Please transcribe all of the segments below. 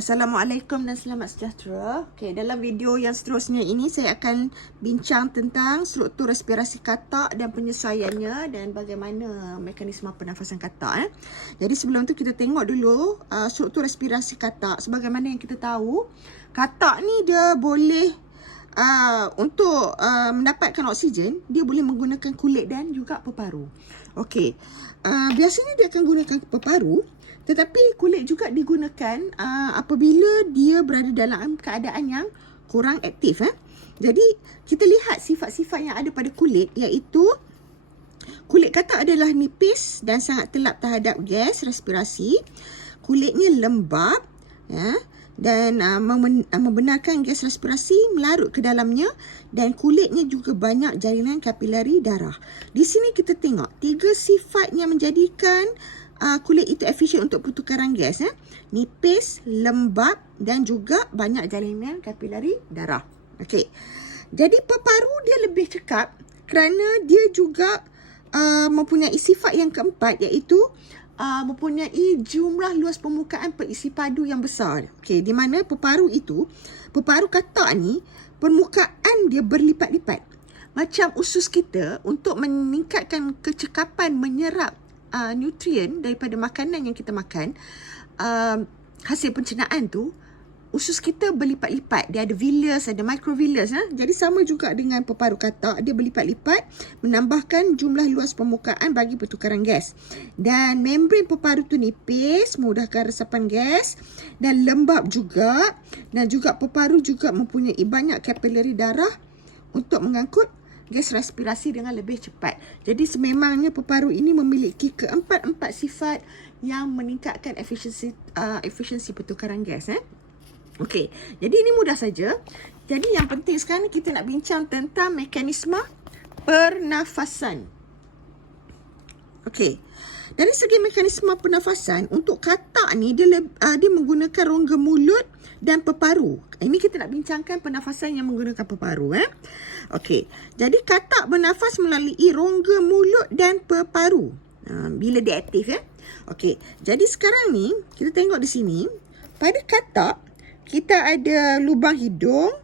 Assalamualaikum dan selamat sejahtera. Okey, dalam video yang seterusnya ini saya akan bincang tentang struktur respirasi katak dan penyelesaiannya dan bagaimana mekanisme pernafasan katak. Jadi sebelum tu kita tengok dulu struktur respirasi katak. Sebagaimana yang kita tahu, katak ni dia boleh untuk mendapatkan oksigen, dia boleh menggunakan kulit dan juga peparu. Okey, biasanya dia akan gunakan peparu, tetapi kulit juga digunakan apabila dia berada dalam keadaan yang kurang aktif. Jadi kita lihat sifat-sifat yang ada pada kulit, iaitu kulit katak adalah nipis dan sangat telap terhadap gas respirasi. Kulitnya lembap dan membenarkan gas respirasi melarut ke dalamnya, dan kulitnya juga banyak jaringan kapilari darah. Di sini kita tengok 3 sifat yang menjadikan kulit itu efisien untuk pertukaran gas. Nipis, lembap dan juga banyak jaringan kapilari darah. Okey. Jadi peparu dia lebih cekap kerana dia juga mempunyai sifat yang keempat, iaitu mempunyai jumlah luas permukaan perisi padu yang besar. Okey, di mana peparu katak ni permukaan dia berlipat-lipat. Macam usus kita, untuk meningkatkan kecekapan menyerap nutrien daripada makanan yang kita makan, hasil pencernaan tu, usus kita berlipat-lipat. Dia ada vilus, ada microvilus. Jadi sama juga dengan peparu katak, dia berlipat-lipat menambahkan jumlah luas permukaan bagi pertukaran gas. Dan membran peparu tu nipis, memudahkan resapan gas, dan lembap juga. Dan juga peparu juga mempunyai banyak kapilari darah untuk mengangkut gas respirasi dengan lebih cepat. Jadi sememangnya peparu ini memiliki keempat-empat sifat yang meningkatkan efisiensi pertukaran gas. Okey, jadi ini mudah saja. Jadi yang penting sekarang kita nak bincang tentang mekanisme pernafasan. Okey, dari segi mekanisme pernafasan, untuk katak ni dia menggunakan rongga mulut dan peparu. Ini kita nak bincangkan pernafasan yang menggunakan peparu. Okey, jadi katak bernafas melalui rongga mulut dan peparu bila dia aktif. Okey, jadi sekarang ni kita tengok di sini, pada katak kita ada lubang hidung,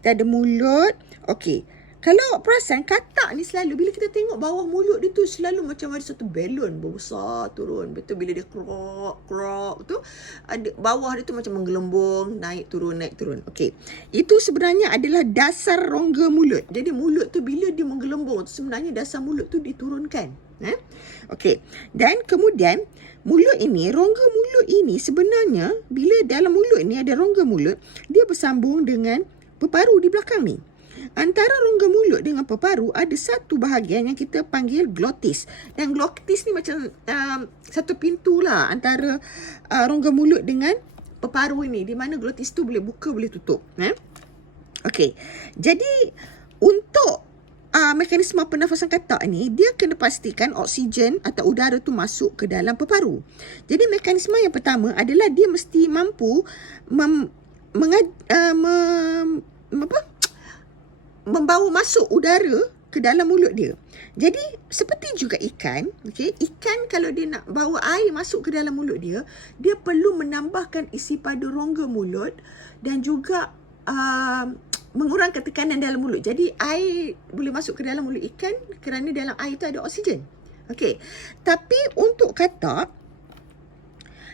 kita ada mulut. Okey, kalau awak perasan, katak ni selalu bila kita tengok bawah mulut dia tu selalu macam ada satu balon besar turun. Betul, bila dia krok tu, ada bawah dia tu macam menggelembung, naik turun. Okey, itu sebenarnya adalah dasar rongga mulut. Jadi mulut tu bila dia menggelembung tu, sebenarnya dasar mulut tu diturunkan. Okey, dan kemudian rongga mulut ini sebenarnya, bila dalam mulut ni ada rongga mulut, dia bersambung dengan peparu di belakang ni. Antara rongga mulut dengan peparu ada satu bahagian yang kita panggil glotis. Dan glotis ni macam satu pintu lah antara rongga mulut dengan peparu ini, di mana glotis tu boleh buka, boleh tutup. Okey, jadi untuk mekanisme pernafasan katak ni, dia kena pastikan oksigen atau udara tu masuk ke dalam peparu. Jadi mekanisme yang pertama adalah dia mesti mampu membawa masuk udara ke dalam mulut dia. Jadi seperti juga ikan, ikan kalau dia nak bawa air masuk ke dalam mulut dia, dia perlu menambahkan isi padu rongga mulut dan juga mengurangkan tekanan dalam mulut. Jadi air boleh masuk ke dalam mulut ikan kerana dalam air tu ada oksigen. Okey, tapi untuk katak,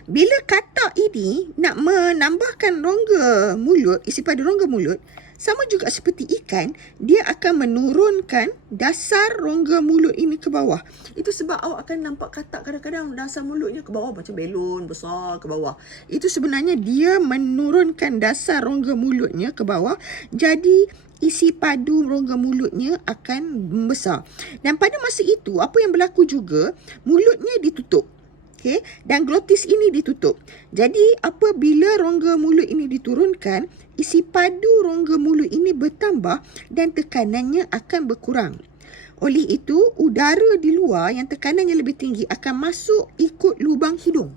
bila katak ini nak menambahkan rongga mulut, isi padu rongga mulut, sama juga seperti ikan, dia akan menurunkan dasar rongga mulut ini ke bawah. Itu sebab awak akan nampak katak kadang-kadang dasar mulutnya ke bawah macam belon besar ke bawah. Itu sebenarnya dia menurunkan dasar rongga mulutnya ke bawah. Jadi isi padu rongga mulutnya akan membesar. Dan pada masa itu, apa yang berlaku juga, mulutnya ditutup. Dan glotis ini ditutup. Jadi apabila rongga mulut ini diturunkan, isi padu rongga mulut ini bertambah dan tekanannya akan berkurang. Oleh itu, udara di luar yang tekanannya lebih tinggi akan masuk ikut lubang hidung.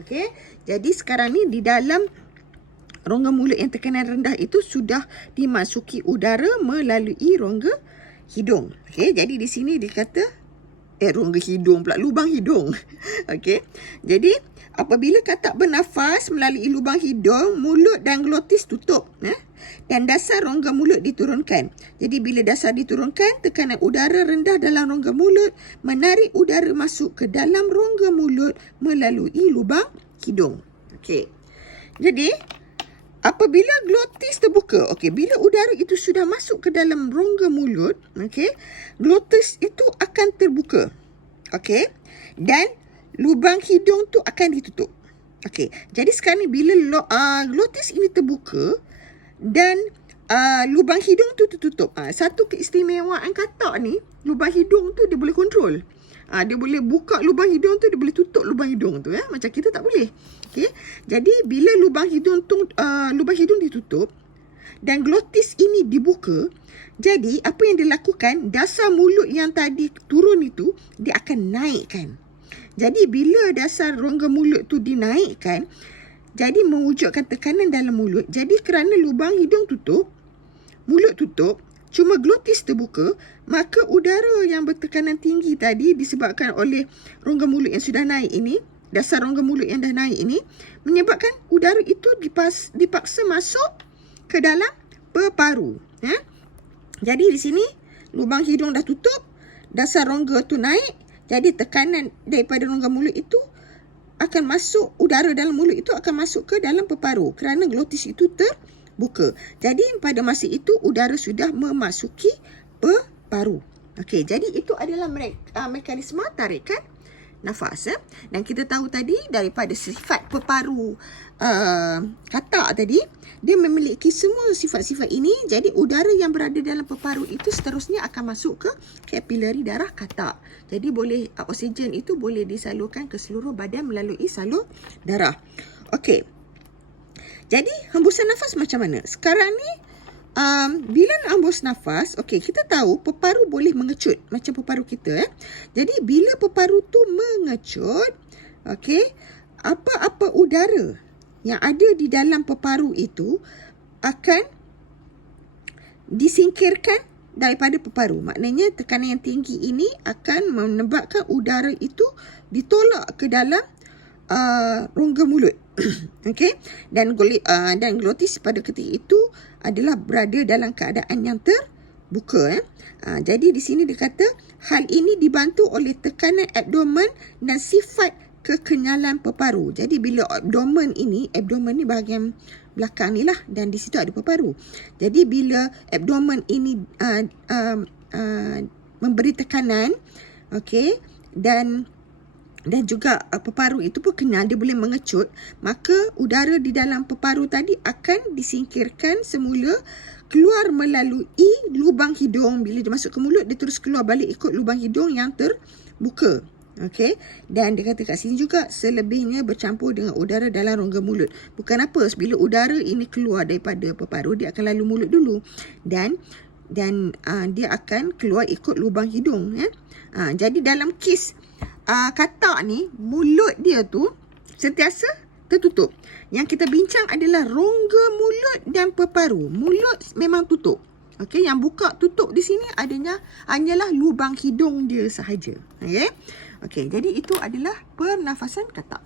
Okey, jadi sekarang ni di dalam rongga mulut yang tekanan rendah itu sudah dimasuki udara melalui rongga hidung. Okey, jadi di sini dikata rongga hidung pula, lubang hidung. Okey. Jadi apabila katak bernafas melalui lubang hidung, mulut dan glotis tutup, dan dasar rongga mulut diturunkan. Jadi bila dasar diturunkan, tekanan udara rendah dalam rongga mulut menarik udara masuk ke dalam rongga mulut melalui lubang hidung. Okey. Jadi apabila glotis terbuka, bila udara itu sudah masuk ke dalam rongga mulut, glotis itu akan terbuka. Dan lubang hidung tu akan ditutup. Jadi sekarang ni bila glotis ini terbuka dan lubang hidung tu tertutup. Satu keistimewaan katak ni, lubang hidung tu dia boleh kontrol. Dia boleh buka lubang hidung tu, dia boleh tutup lubang hidung tu, macam kita tak boleh. Jadi bila lubang hidung ditutup dan glotis ini dibuka, jadi apa yang dilakukan, dasar mulut yang tadi turun itu dia akan naikkan. Jadi bila dasar rongga mulut tu dinaikkan, jadi mewujudkan tekanan dalam mulut. Jadi kerana lubang hidung tutup, mulut tutup, cuma glotis terbuka, maka udara yang bertekanan tinggi tadi disebabkan oleh rongga mulut yang sudah naik ini, dasar rongga mulut yang dah naik ini, menyebabkan udara itu dipaksa masuk ke dalam peparu. Jadi di sini lubang hidung dah tutup, dasar rongga tu naik, jadi tekanan daripada rongga mulut itu akan masuk, udara dalam mulut itu akan masuk ke dalam peparu kerana glotis itu terbuka. Jadi pada masa itu udara sudah memasuki peparu. Jadi itu adalah mekanisme tarikan nafas. Dan kita tahu tadi daripada sifat peparu katak tadi, dia memiliki semua sifat-sifat ini. Jadi udara yang berada dalam peparu itu seterusnya akan masuk ke kapilari darah katak. Jadi oksigen itu boleh disalurkan ke seluruh badan melalui salur darah. Jadi hembusan nafas macam mana? Sekarang ni bila nak hembus nafas, kita tahu peparu boleh mengecut macam peparu kita. Jadi bila peparu tu mengecut, apa-apa udara yang ada di dalam peparu itu akan disingkirkan daripada peparu. Maknanya tekanan yang tinggi ini akan menyebabkan udara itu ditolak ke dalam rongga mulut. Dan glotis pada ketika itu adalah berada dalam keadaan yang terbuka. Jadi di sini dikata hal ini dibantu oleh tekanan abdomen dan sifat kekenyalan peparu. Jadi bila abdomen ni bahagian belakang ni lah, dan di situ ada peparu. Jadi bila abdomen ini memberi tekanan, dan juga peparu itu pun kenyal, dia boleh mengecut, maka udara di dalam peparu tadi akan disingkirkan semula, keluar melalui lubang hidung. Bila dia masuk ke mulut, dia terus keluar balik ikut lubang hidung yang terbuka. Dan dia kata kat sini juga, selebihnya bercampur dengan udara dalam rongga mulut. Bukan apa, bila udara ini keluar daripada peparu, dia akan lalu mulut dulu, dan dia akan keluar ikut lubang hidung. Jadi dalam kes katak ni, mulut dia tu sentiasa tertutup. Yang kita bincang adalah rongga mulut dan peparu. Mulut memang tutup. Yang buka tutup di sini hanyalah lubang hidung dia sahaja. Jadi itu adalah pernafasan katak.